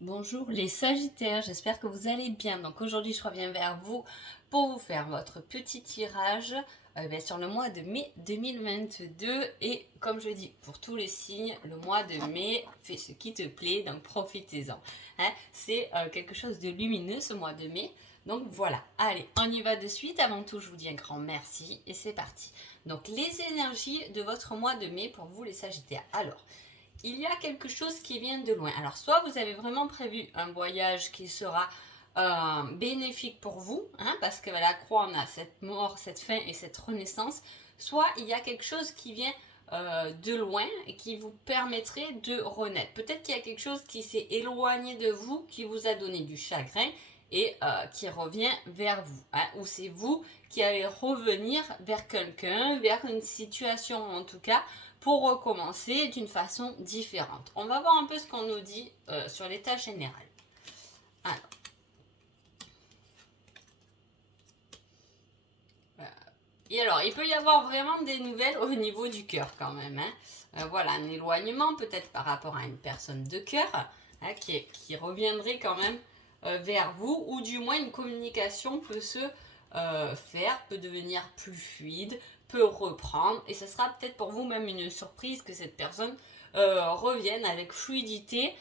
Bonjour les Sagittaires, j'espère que vous allez bien. Donc aujourd'hui je reviens vers vous pour vous faire votre petit tirage sur le mois de mai 2022. Et comme je dis pour tous les signes, le mois de mai fait ce qui te plaît, donc profitez-en. Hein, c'est quelque chose de lumineux ce mois de mai. Donc voilà, allez, on y va de suite. Avant tout, je vous dis un grand merci et c'est parti. Donc les énergies de votre mois de mai pour vous les Sagittaires. Alors, il y a quelque chose qui vient de loin. Alors, soit vous avez vraiment prévu un voyage qui sera bénéfique pour vous, hein, parce que la croix, on a cette mort, cette fin et cette renaissance, soit il y a quelque chose qui vient de loin et qui vous permettrait de renaître. Peut-être qu'il y a quelque chose qui s'est éloigné de vous, qui vous a donné du chagrin et qui revient vers vous. Hein, ou c'est vous qui allez revenir vers quelqu'un, vers une situation en tout cas, pour recommencer d'une façon différente. On va voir un peu ce qu'on nous dit sur l'état général. Alors, et alors, il peut y avoir vraiment des nouvelles au niveau du cœur quand même. Hein. Voilà, un éloignement peut-être par rapport à une personne de cœur hein, qui reviendrait quand même vers vous, ou du moins une communication peut se faire, peut devenir plus fluide, peut reprendre, et ce sera peut-être pour vous même une surprise que cette personne revienne avec fluidité,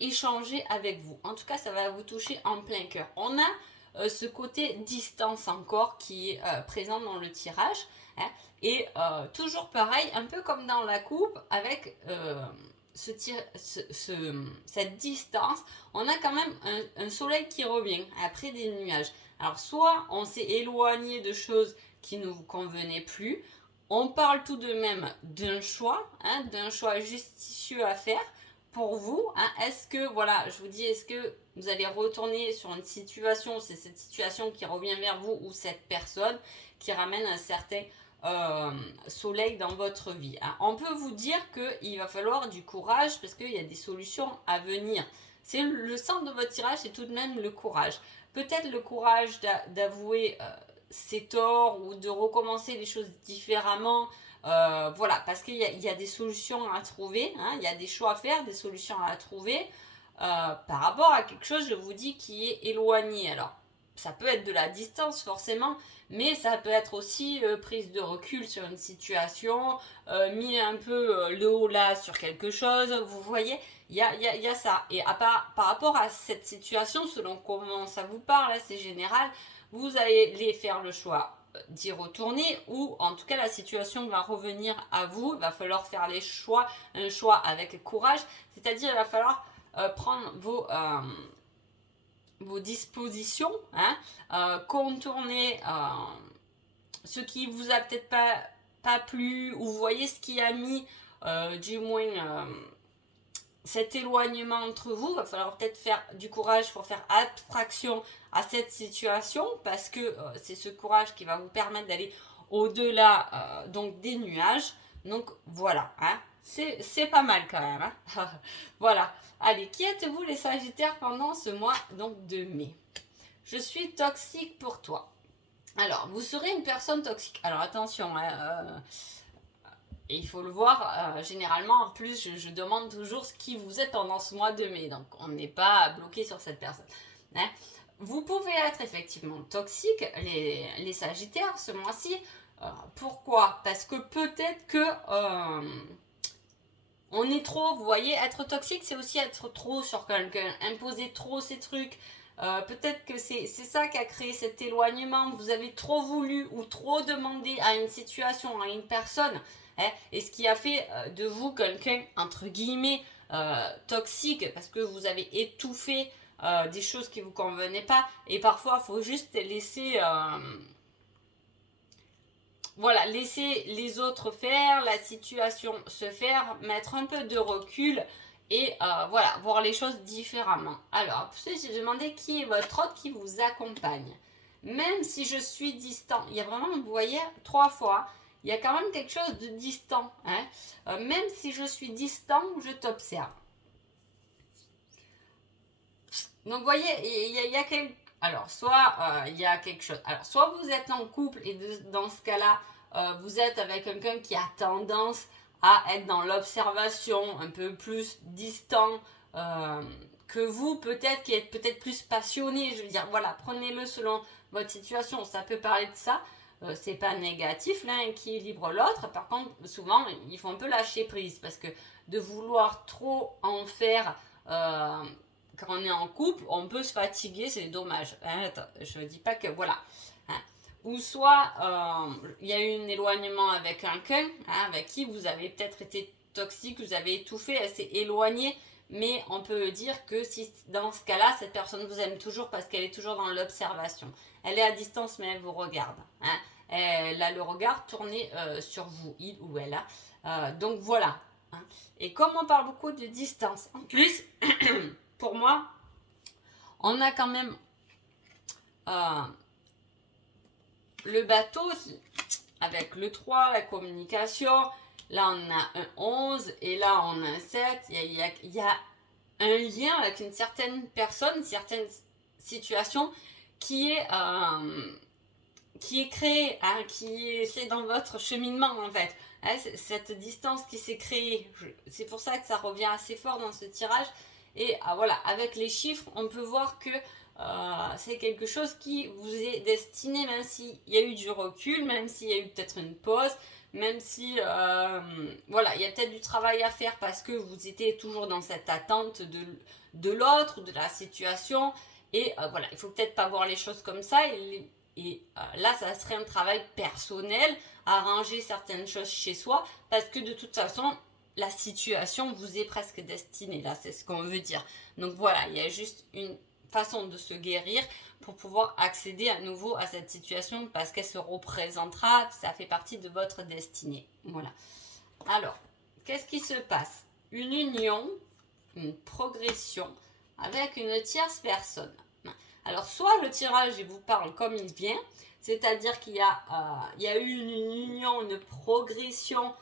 échanger avec vous. En tout cas, ça va vous toucher en plein cœur. On a ce côté distance encore qui est présent dans le tirage. Hein, et toujours pareil, un peu comme dans la coupe, avec cette distance, on a quand même un soleil qui revient après des nuages. Alors soit on s'est éloigné de choses qui ne vous convenaient plus, on parle tout de même d'un choix justicieux à faire pour vous. Hein. Est-ce que, voilà, je vous dis, est-ce que vous allez retourner sur une situation, c'est cette situation qui revient vers vous ou cette personne qui ramène un certain soleil dans votre vie. Hein. On peut vous dire qu'il va falloir du courage parce qu'il y a des solutions à venir. C'est le centre de votre tirage, c'est tout de même le courage. Peut-être le courage d'avouer ses torts ou de recommencer les choses différemment. Voilà, parce qu'il y a des solutions à trouver, hein, il y a des choix à faire, des solutions à trouver par rapport à quelque chose, je vous dis, qui est éloigné. Alors, ça peut être de la distance forcément, mais ça peut être aussi prise de recul sur une situation, mis un peu le haut là sur quelque chose. Vous voyez, il y a ça. Et par rapport à cette situation, selon comment ça vous parle, c'est général, vous allez faire le choix d'y retourner, ou en tout cas la situation va revenir à vous. Il va falloir faire un choix avec courage, c'est-à-dire il va falloir prendre vos dispositions, hein, contourner ce qui vous a peut-être pas plu, ou vous voyez ce qui a mis du moins cet éloignement entre vous. Il va falloir peut-être faire du courage pour faire abstraction à cette situation, parce que c'est ce courage qui va vous permettre d'aller au-delà donc des nuages. Donc voilà, hein. C'est pas mal quand même. Hein. Voilà. Allez, qui êtes-vous les Sagittaires pendant ce mois donc de mai? Je suis toxique pour toi. Alors, vous serez une personne toxique. Alors attention, hein, et il faut le voir, généralement, en plus, je demande toujours ce qui vous êtes pendant ce mois de mai. Donc, on n'est pas bloqué sur cette personne. Hein. Vous pouvez être effectivement toxique, les Sagittaires, ce mois-ci. Pourquoi? Parce que peut-être que on est trop, vous voyez, être toxique, c'est aussi être trop sur quelqu'un, imposer trop ces trucs. Peut-être que c'est ça qui a créé cet éloignement. Vous avez trop voulu ou trop demandé à une situation, à une personne, hein, et ce qui a fait de vous quelqu'un, entre guillemets, toxique, parce que vous avez étouffé des choses qui ne vous convenaient pas. Et parfois, il faut juste laisser voilà, laisser les autres faire, la situation se faire, mettre un peu de recul et voilà, voir les choses différemment. Alors, j'ai demandé qui est votre autre qui vous accompagne. Même si je suis distant, il y a vraiment, vous voyez, 3 fois, il y a quand même quelque chose de distant. Hein. Même si je suis distant, je t'observe. Donc, vous voyez, il y a quelque... Alors, soit il y a quelque chose. Alors, soit vous êtes en couple et dans ce cas-là, vous êtes avec quelqu'un qui a tendance à être dans l'observation, un peu plus distant, que vous, peut-être, qui êtes peut-être plus passionné. Je veux dire, voilà, prenez-le selon votre situation. Ça peut parler de ça. C'est pas négatif, l'un qui équilibre l'autre. Par contre, souvent, il faut un peu lâcher prise parce que de vouloir trop en faire quand on est en couple, on peut se fatiguer, c'est dommage. Hein, je ne dis pas que voilà. Hein. Ou soit il y a eu un éloignement avec quelqu'un avec qui vous avez peut-être été toxique, vous avez étouffé, elle s'est éloignée. Mais on peut dire que si dans ce cas-là, cette personne vous aime toujours parce qu'elle est toujours dans l'observation. Elle est à distance, mais elle vous regarde. Hein. Elle a le regard tourné sur vous, il ou elle. Donc voilà. Hein. Et comme on parle beaucoup de distance, en plus, pour moi, on a quand même le bateau avec le 3, la communication. Là, on a un 11 et là, on a un 7. Il y a un lien avec une certaine personne, une certaine situation qui est créée, hein, c'est dans votre cheminement en fait. Hein, cette distance qui s'est créée, c'est pour ça que ça revient assez fort dans ce tirage. Et voilà, avec les chiffres, on peut voir que c'est quelque chose qui vous est destiné, même s'il y a eu du recul, même s'il y a eu peut-être une pause, même si voilà, il y a peut-être du travail à faire parce que vous étiez toujours dans cette attente de l'autre, de la situation. Et voilà, il faut peut-être pas voir les choses comme ça. Et là, ça serait un travail personnel, arranger certaines choses chez soi, parce que de toute façon, la situation vous est presque destinée. Là, c'est ce qu'on veut dire. Donc voilà, il y a juste une façon de se guérir pour pouvoir accéder à nouveau à cette situation parce qu'elle se représentera, ça fait partie de votre destinée. Voilà. Alors, qu'est-ce qui se passe? Une union, une progression avec une tierce personne. Alors, soit le tirage il vous parle comme il vient, c'est-à-dire qu'il y a eu une union, une progression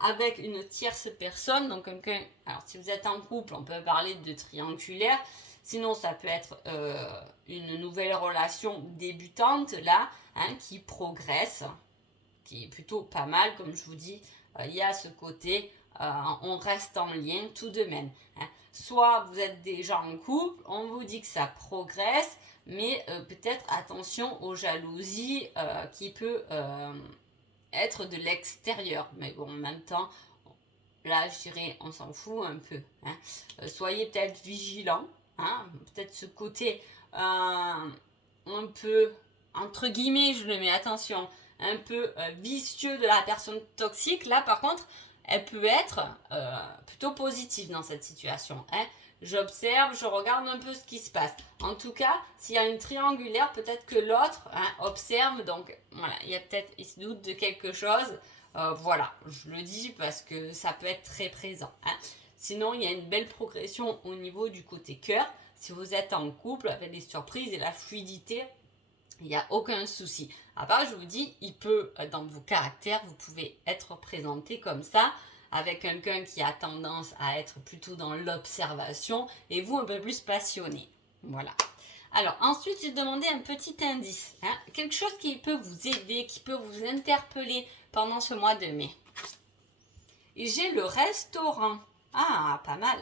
avec une tierce personne. Donc, quelqu'un, alors si vous êtes en couple, on peut parler de triangulaire. Sinon, ça peut être une nouvelle relation débutante, là, hein, qui progresse, qui est plutôt pas mal, comme je vous dis. Il y a ce côté, on reste en lien tout de même. Hein. Soit vous êtes déjà en couple, on vous dit que ça progresse, mais peut-être attention aux jalousies qui peut être de l'extérieur. Mais bon, en même temps, là, je dirais, on s'en fout un peu. Hein. Soyez peut-être vigilants. Hein, peut-être ce côté un peu, entre guillemets, je le mets, attention, un peu vicieux de la personne toxique. Là, par contre, elle peut être plutôt positive dans cette situation. Hein. J'observe, je regarde un peu ce qui se passe. En tout cas, s'il y a une triangulaire, peut-être que l'autre observe. Donc, voilà, il se doute de quelque chose. Voilà, je le dis parce que ça peut être très présent. Hein. Sinon, il y a une belle progression au niveau du côté cœur. Si vous êtes en couple avec des surprises et la fluidité, il n'y a aucun souci. À part, je vous dis, il peut, dans vos caractères, vous pouvez être présenté comme ça, avec quelqu'un qui a tendance à être plutôt dans l'observation et vous un peu plus passionné. Voilà. Alors, ensuite, j'ai demandé un petit indice. Hein, quelque chose qui peut vous aider, qui peut vous interpeller pendant ce mois de mai. Et j'ai le restaurant. Ah, pas mal.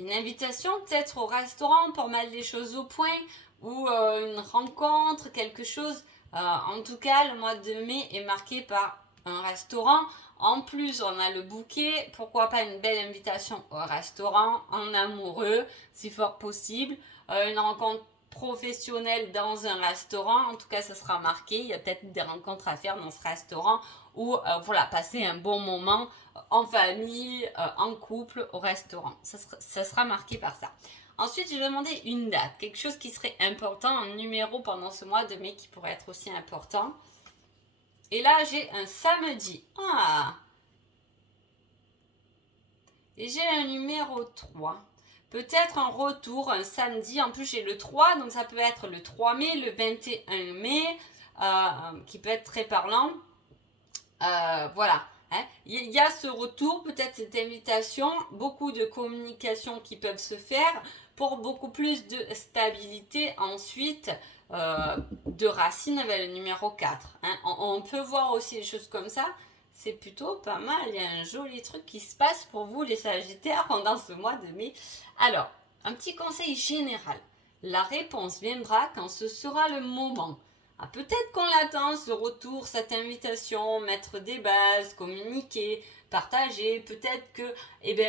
Une invitation peut-être au restaurant pour mettre les choses au point ou une rencontre, quelque chose. En tout cas, le mois de mai est marqué par un restaurant. En plus, on a le bouquet. Pourquoi pas une belle invitation au restaurant, en amoureux, si fort possible. Une rencontre professionnelle dans un restaurant. En tout cas, ça sera marqué. Il y a peut-être des rencontres à faire dans ce restaurant ou voilà, passer un bon moment en famille, en couple, au restaurant. Ça sera marqué par ça. Ensuite, j'ai demandé une date, quelque chose qui serait important, un numéro pendant ce mois de mai qui pourrait être aussi important. Et là, j'ai un samedi. Ah! Et j'ai un numéro 3. Peut-être un retour, un samedi. En plus, j'ai le 3, donc ça peut être le 3 mai, le 21 mai, qui peut être très parlant. Voilà. Hein. Il y a ce retour, peut-être cette invitation, beaucoup de communication qui peuvent se faire pour beaucoup plus de stabilité ensuite de racines avec le numéro 4. Hein. On peut voir aussi les choses comme ça. c'est plutôt pas mal. Il y a un joli truc qui se passe pour vous, les Sagittaires, pendant ce mois de mai. Alors, un petit conseil général. La réponse viendra quand ce sera le moment. Ah, peut-être qu'on l'attend, ce retour, cette invitation, mettre des bases, communiquer, partager. Peut-être que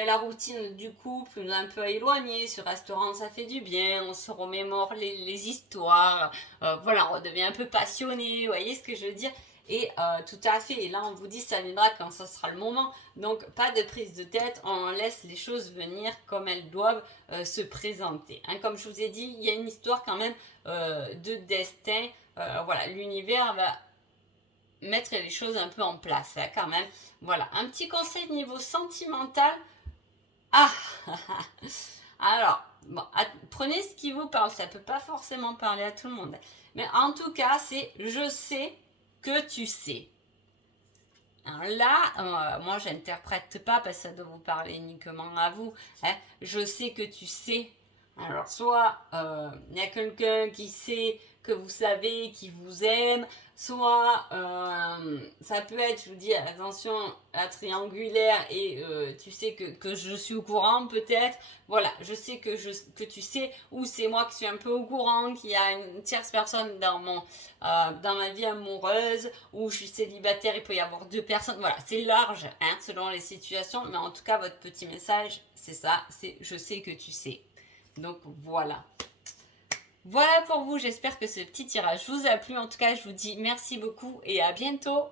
la routine du couple nous a un peu éloignés. Ce restaurant, ça fait du bien. On se remémore les histoires. Voilà, on redevient un peu passionné. Vous voyez ce que je veux dire? Et tout à fait, et là on vous dit ça viendra quand ce sera le moment. Donc pas de prise de tête, on laisse les choses venir comme elles doivent se présenter. Hein, comme je vous ai dit, il y a une histoire quand même de destin. Voilà, l'univers va mettre les choses un peu en place hein, quand même. Voilà, un petit conseil niveau sentimental. Ah alors, bon, prenez ce qui vous parle, ça ne peut pas forcément parler à tout le monde. Mais en tout cas, c'est je sais que tu sais. Alors là, moi j'interprète pas parce que ça doit vous parler uniquement à vous. Hein. Je sais que tu sais. Alors soit il y a quelqu'un qui sait que vous savez, qui vous aime, soit ça peut être, je vous dis attention, la triangulaire et tu sais que je suis au courant peut-être. Voilà, je sais que tu sais, ou c'est moi qui suis un peu au courant, qu'il y a une tierce personne dans ma vie amoureuse, ou je suis célibataire, il peut y avoir deux personnes. Voilà, c'est large hein, selon les situations, mais en tout cas, votre petit message, c'est ça, c'est je sais que tu sais. Donc voilà. Voilà pour vous, j'espère que ce petit tirage vous a plu. En tout cas, je vous dis merci beaucoup et à bientôt.